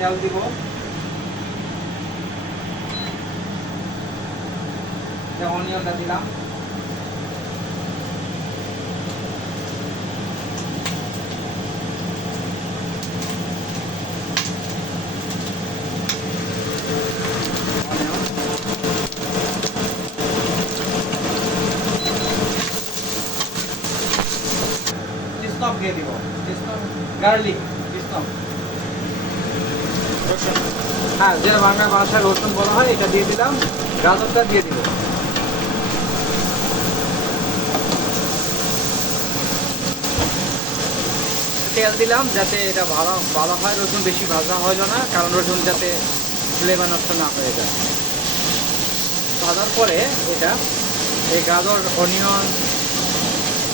তেল দিব, অনিয়নটা দিলাম, দিয়ে দিব, গার্লিক, হ্যাঁ যেটা বাংলা ভাষায় রসুন বলা হয়, এটা দিয়ে দিলাম, গাজরটা দিয়ে দিব। তেল দিলাম যাতে এটা ভালো ভালো হয়, রসুন বেশি ভাজা হইল না, কারণ রসুন যাতে ফ্লেভার নষ্ট না হয়ে যায়। ভাজার পরে এটা এই গাজর, অনিয়ন,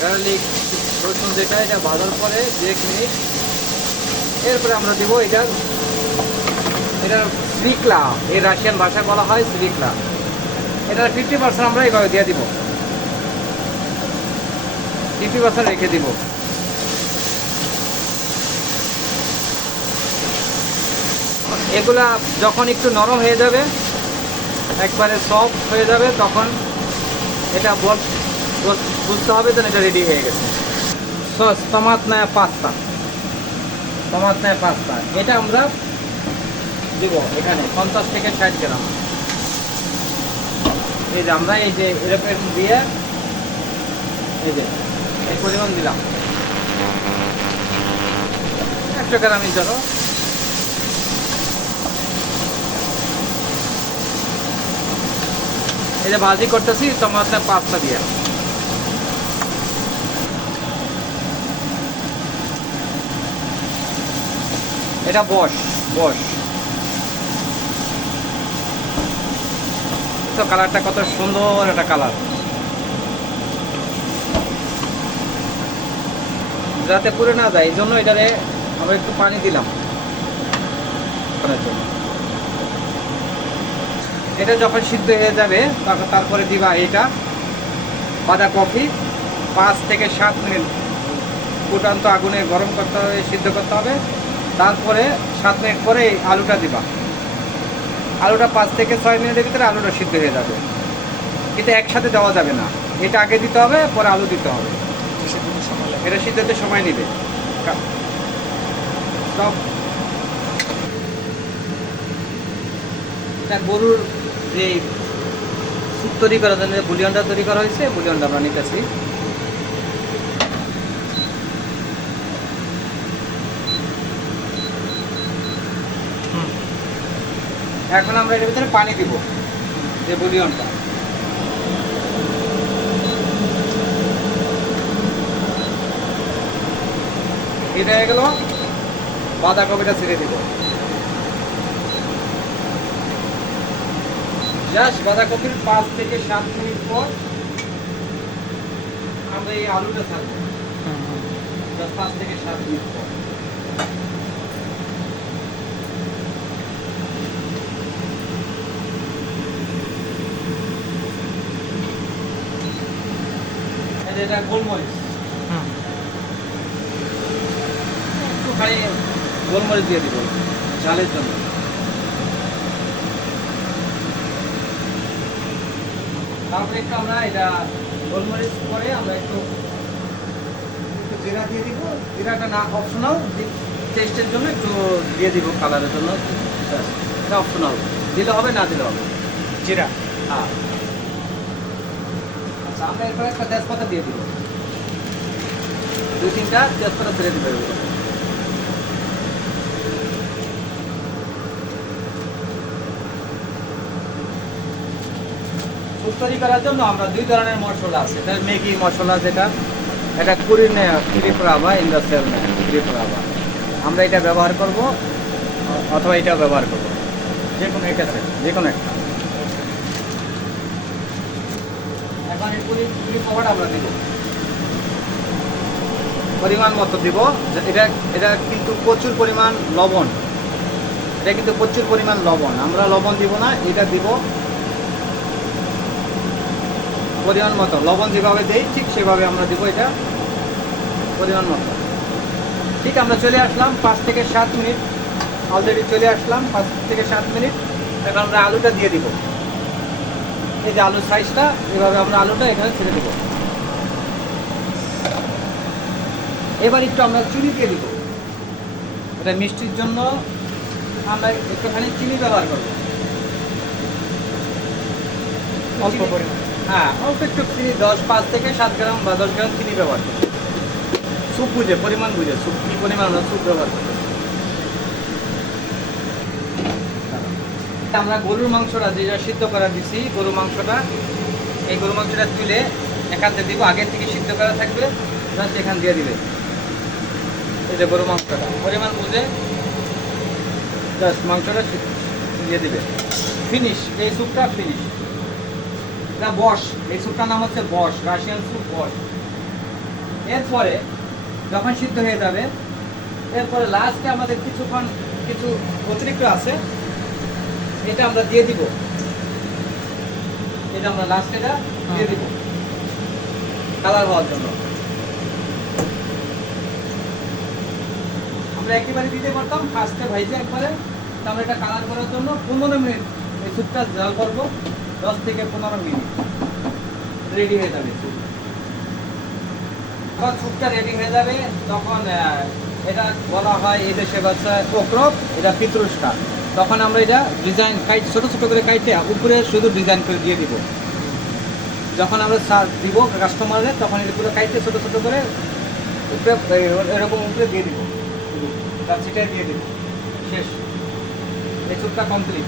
গার্লিক, রসুন যেটা, এটা ভাজার পরে 1 মিনিট, এরপরে আমরা দেবো এটা শ্রীকলা, এই রাশিয়ান ভাষায় বলা হয় শ্রীকলা। এটা 50% আমরা এইভাবে দিয়ে দিব, 50% রেখে দিব। এগুলা যখন একটু নরম হয়ে যাবে, একবারে সফট হয়ে যাবে, তখন এটা বুঝতে হবে যে এটা রেডি হয়ে গেছে। সস টমাটনায়া পাস্তা, এটা আমরা দিব এখানে 50 থেকে 60 গ্রাম। এই যে আমরা এই যে এরকম দিয়ে এই যে এই পরিমাণ দিলাম, 100 গ্রামের জন্য। এই যে ভাজি করতেছি টমাটো পাস্তা দিয়ে। এটা বস তো কালারটা কত সুন্দর একটা কালার, যাতে পুড়ে না যায় এই জন্য এটারে আমরা একটু পানি দিলাম করার জন্য। এটা যখন সিদ্ধ হয়ে যাবে তারপরে দিবা এটা বাঁধাকপি, 5 থেকে 7 মিনিট ফুটান্ত আগুনে গরম করতে হবে, সিদ্ধ করতে হবে। তারপরে 7 মিনিট পরে আলুটা দিবা, আলুটা 5 থেকে 6 মিনিটের ভিতরে আলুটা সিদ্ধ হয়ে যাবে, কিন্তু একসাথে দেওয়া যাবে না, এটা আগে দিতে হবে পরে আলু দিতে হবে, এটা সিদ্ধ হতে সময় নেবে। সব গরুর যে স্যুপ তৈরি করার জন্য বুলিয়নটা তৈরি করা হয়েছে, বুলিয়নটা আমরা নিতেছি। এখন আমরা এর ভিতরে পানি দিব, যে বুলিয়নটা, এটা হয়ে গেল। বাঁধাকপিটা ছেড়ে দিব, জাস্ট বাঁধাকপির 5 থেকে 7 মিনিট পর আমরা এই আলুটা ছাড়বো, 5 থেকে 7 মিনিট পর। এটা গোলমরিচ, একটুখানি গোলমরিচ দিয়ে দিব ঝালের জন্য। তারপরে একটু আমরা এটা গোলমরিচ পরে আমরা একটু জিরা দিয়ে দিব, জিরাটা না অপশনাল, টেস্টের জন্য একটু দিয়ে দিব, কালারের জন্য, এটা অপশনাল, দিলে হবে না দিলে হবে জিরা। হ্যাঁ, আচ্ছা আমরা এরপরে একটা তেজপাতা দিয়ে দিব, 2-3টা তেজপাতা ছেড়ে দিতে হবে। স্যুপ তৈরি করার জন্য আমরা 2 ধরনের মশলা আছে, এটা ম্যাগি মশলা, যেটা এটা কুরিপ্রাভা ইন্ডাস্ট্রিয়াল কুরিপ্রাভা, আমরা এটা ব্যবহার করব, অথবা এটা ব্যবহার করব, যে কোনো একটা। এখন এই কুরিপ্রাভাটা আমরা দিব, পরিমাণ মতো দিব। এটা কিন্তু প্রচুর পরিমাণ লবণ, আমরা লবণ দিব না, এটা দিব পরিমাণ মতো। লবণ যেভাবে দেই ঠিক সেভাবে আমরা দিব, এটা পরিমাণ মতো। ঠিক আমরা চলে আসলাম 5 থেকে 7 মিনিট অলরেডি চলে আসলাম 5 থেকে 7 মিনিট। এখন আমরা আলুটা দিয়ে দিব। এই যে আলুর সাইজটা, এভাবে আমরা আলুটা এখানে ছেড়ে দেব। এবার একটু আমরা চিনি দিয়ে দিব। এটা মিষ্টির জন্য আমরা একটুখানি চিনি ব্যবহার করব, অল্প পরিমাণ। হ্যাঁ অল্প একটু চিনি, 5 থেকে 7 গ্রাম বা 10 গ্রাম চিনি ব্যবহার করব। স্যুপ বুঝে, পরিমাণ বুঝে, স্যুপ কী পরিমাণ আমরা স্যুপ ব্যবহার করব। আমরা গরুর মাংসটা যেটা সিদ্ধ করা দিছি, গরুর মাংসটা, এই গরুর মাংসটা তুলে এখানতে দিব। আগের থেকে সিদ্ধ করা থাকবে, জাস্ট এখান দিয়ে দিবে। এই যে গরুর মাংসটা পরিমাণ বুঝে জাস্ট মাংসটা দিয়ে দিবে। ফিনিশ, এই স্যুপটা ফিনিশ। এটা বশ, এই স্যুপটার নাম হচ্ছে বশ, রাশিয়ান স্যুপ বশ। এরপরে যখন সিদ্ধ হয়ে যাবে, এরপরে লাস্টে আমাদের কিছু অতিরিক্ত আছে, এটা আমরা দিয়ে দিব। এটা আমরা লাস্টে এটা দিয়ে দিব কালার হওয়ার জন্য। আমরা একেবারে দিতে পারতাম ফার্স্টে ভাইজে একবারে, তো আমরা এটা কালার করার জন্য 15 মিনিট এই স্যুপটা জাল করবো। 10 থেকে 15 মিনিট রেডি হয়ে যাবে স্যুপ। যখন স্যুপটা রেডি হয়ে যাবে তখন এটা বলা হয় এদেশে ভাষায় ওক্রপ, এটা পিতরুষ্কা। তখন আমরা এটা ডিজাইন ছোটো ছোটো করে কাইটে উপরে শুধু ডিজাইন করে দিয়ে দিব। যখন আমরা সার দিব কাস্টমারের, তখন এগুলো কাইটে ছোটো ছোটো করে উপরে এরকম উপরে দিয়ে দিব, তার সেটাই দিয়ে দিব। শেষ, এই স্যুপটা কমপ্লিট।